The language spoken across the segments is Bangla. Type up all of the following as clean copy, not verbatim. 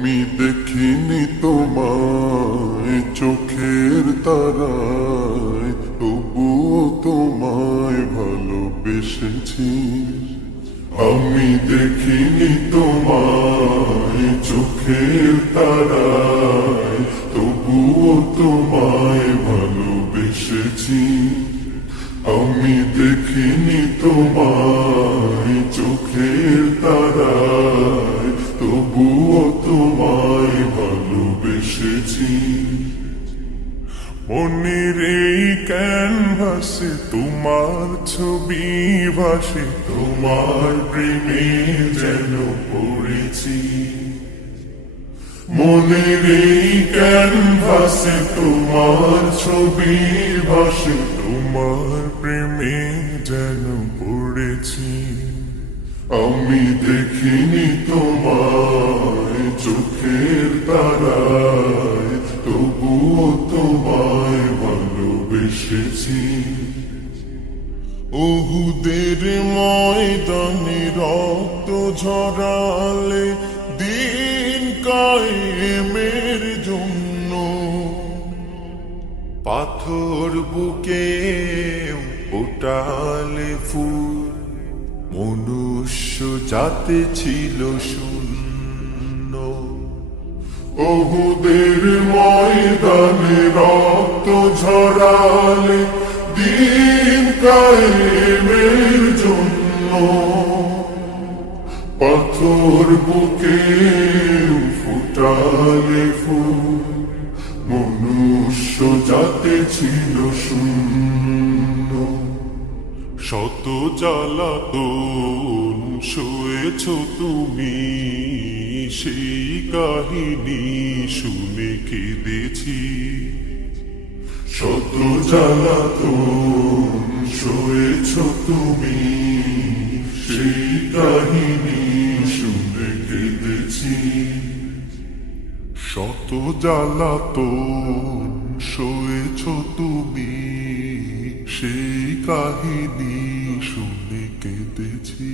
আমি দেখিনি তোমায় চোখের তারায়, তবুও তোমায় ভালোবেসেছি। আমি দেখিনি তোমায় চোখের তারায়, তবুও তোমায় ভালোবেসেছি। আমি দেখিনি তোমায় চোখের তারায়, তবুও তোমায় ভালোবেসেছি। মনের এই ক্যানভাসে তোমার ছবি ভাসে, তোমার প্রেমে যেন পড়েছি। মনের এই ক্যানভাসে তোমার ছবি ভাসে, তোমার প্রেমে যেন পড়েছি। আমি দেখিনি তোমায় চোখের তারায়, তবুও তোমায় ভালোবেসেছি। উহুদের ময়দানে রক্ত ঝরালে দিন কায়েমের জন্য, পাথর বুকে ফোটালে ফুল, মনুষ্য জাতি ছিল শূন্য। উহুদের ময়দানে রক্ত ঝরালে দিন কায়েমের জন্য, পাথর বুকে ফুটালে ফুল, মনুষ্য জাতি ছিল শূন্য। শত জ্বালাতন সয়েছ তুমি, সেই কাহিনী শুনে কেঁদেছি। শত জ্বালাতন সয়েছ তুমি, সেই কাহিনী শুনে কেঁদেছি। শত জ্বালাতন সয়েছ তুমি, সেই কাহিনী শুনে কেঁদেছি।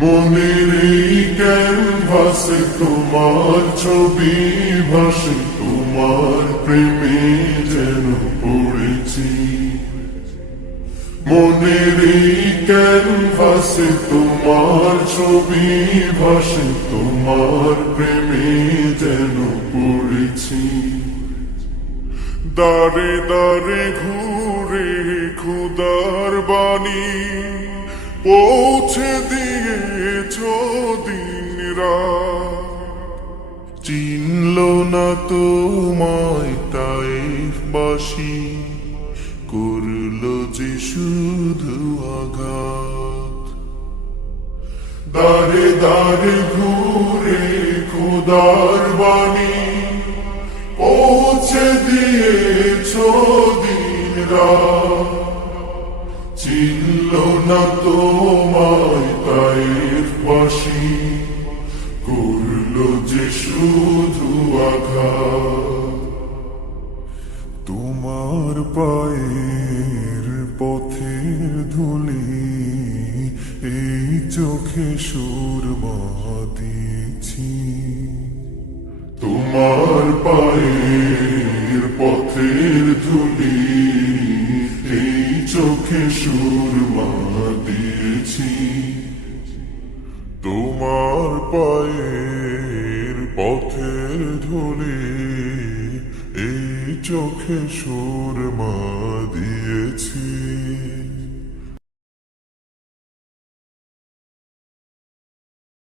মনের এই ক্যানভাসে তোমার ছবি ভাসে, তোমার প্রেমে যেন পড়েছি। মনের এই ক্যানভাসে তোমার ছবি ভাসে, তোমার প্রেমে যেন পড়েছি। দারে দারে ঘুরে খুদার বাণী পৌঁছে দিয়েছ দিন রাত, চিনল না তোমায় তাইফবাসী, করল যে শুধু আঘাত। দারে দারে ঘুরে খোদার বাণী পৌঁছে দিয়েছ দিন রাত, চিনল না তোমায় তাইফবাসী, করল যে শুধু আঘাত। তোমার পায়ের পথের ধুলি এই চোখে সুরমা দিয়েছি। তোমার পায়ের পথের ধুলি এই চোখে সুরমা দিয়েছি। তোমার পায়ের পথের ধুলি এই চোখে সুরমা দিয়েছি।